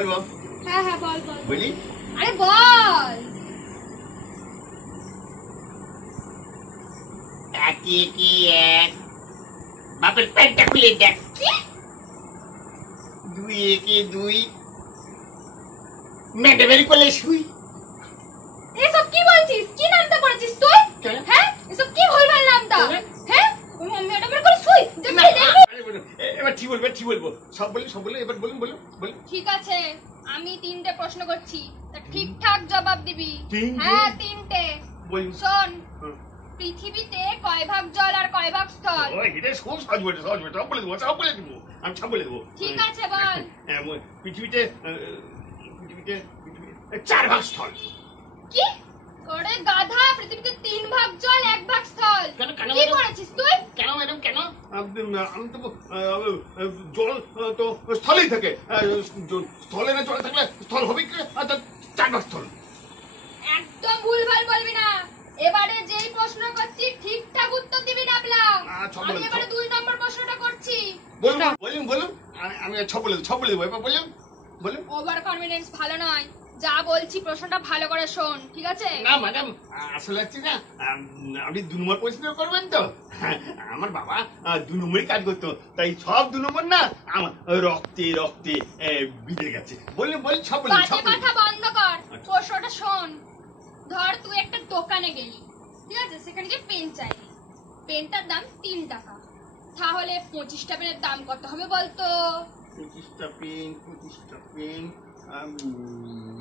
বলবো? হ্যাঁ হ্যাঁ বল বল বলি? আরে বল। একে একে এক, বাপের প্যান্টটা খুলে দেখ। দুই একে দুই, ম্যাডামের কোলে শুই। এসব কি বলছিস? কি নামটা পড়েছিস তুই? কেন? হ্যাঁ এসব কি ভুলভাল নামটা? কেন? হ্যাঁ ম্যাডামের করে শুই না, দেখবি দেখবি। আরে বলুন, এবার ঠিক বলবো, ঠিক বলবো, সব বলি, এবার বলুন বলুন বলুন। ঠিক আছে আমি তিনটে প্রশ্ন করছি, তা ঠিকঠাক জবাব দিবি। তিনটে? হ্যাঁ তিনটে। বলুন। শোন, হুম। পৃথিবীতে কয় ভাগ জল আর কয় ভাগ স্থল? ও, এটা খুব সহজ বলে, সব বলে দেবো, সব বলে দেবো, আমি সব বলে দেবো। ঠিক আছে বল। হ্যাঁ, পৃথিবীতে 4 ভাগ স্থল। কি? ওরে গাধা, পৃথিবীতে 3 ভাগ জল 1 ভাগ স্থল। কেন, কেন কি ম্যাডাম? পড়েছিস তুই? কেন ম্যাডাম, কেন? আমি তো জল তো স্থলেই থাকে, স্থলে না জল থাকলে স্থল হবে কি? 4 ভাগ স্থল। একদম ভুলভাল বলবি না। এবারে যেই প্রশ্ন করছি ঠিকঠাক উত্তর দিবি না আপলা। আচ্ছা, আমি বলুন, এবারে 2 নম্বর প্রশ্নটা করছি। বলুন বলুন বলুন, আমি সব বলে দেবো, এবার বলুন বলুন। ওভার কনফিডেন্স ভালো নয়। যা বলছি প্রশ্নটা ভালো করে শোন, ঠিক আছে? না ম্যাডাম, আসলে হচ্ছে না, আপনি 2 নম্বর প্রশ্ন করবেন তো। আমার বাবা 2 নম্বরই কাজ করতো, তাই সব 2 নম্বর না আমার রক্তে রক্তে বিঁধে গেছে। বলুন বলুন, সব বলুন, বাজে সব বলুন। কথা বন্ধ কর। প্রশ্নটা শোন। ধর তুই একটা দোকানে গেলি, ঠিক আছে? সেখানে গিয়ে পেন চাইলি। পেনটার দাম 3 টাকা। তাহলে 25টা পেনের দাম কত হবে বলতো? 25টা পেন,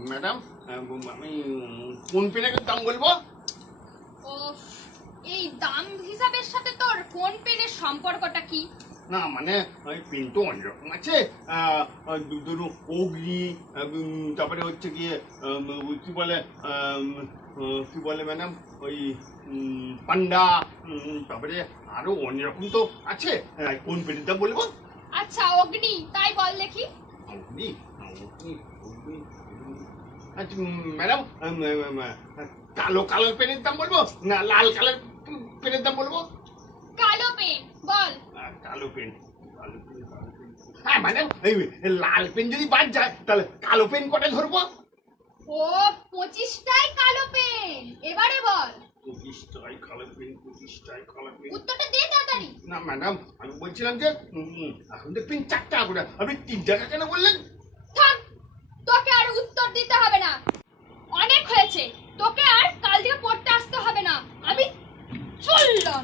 ম্যাডাম, আমি কোন পেনের দাম বলবো? ওফ, এই দাম হিসাবের সাথে তোর কোন পেনের সম্পর্কটা কি? না মানে ওই পেন তো অনেক রকম আছে, ধরুন অগ্নি, তারপরে হচ্ছে গিয়ে কি বলে ম্যাডাম, ওই পান্ডা, তারপরে আরো অনেক রকম তো আছে। কোন পেনের দাম বলবো? আচ্ছা অগ্নি, তাই বল দেখি। অগ্নি, অগ্নি, অগ্নি, আচ্ছা ম্যাডাম, কালো কালার পেনের দাম বলবো না লাল কালার পেনের দাম বলবো? কালো পেন বল। কালো পেন, হ্যাঁ ম্যাডাম, এই লাল পেন যদি বাদ যায় তাহলে কালো পেন কটা ধরবো? ও 25টাই কালো পেন। এবারে বল। 25টাই কালো পেন, 25টাই কালো পেন। উত্তরটা দে তাড়াতাড়ি। না ম্যাডাম, আমি বলছিলাম যে এখন তো পেন 4 টাকা করে, আপনি 3 টাকা কেন বললেন? থাম, তোকে আর উত্তর দিতে হবে না, অনেক হয়েছে। তোকে আর কাল থেকে পড়তে আসতে হবে না, আমি চললাম।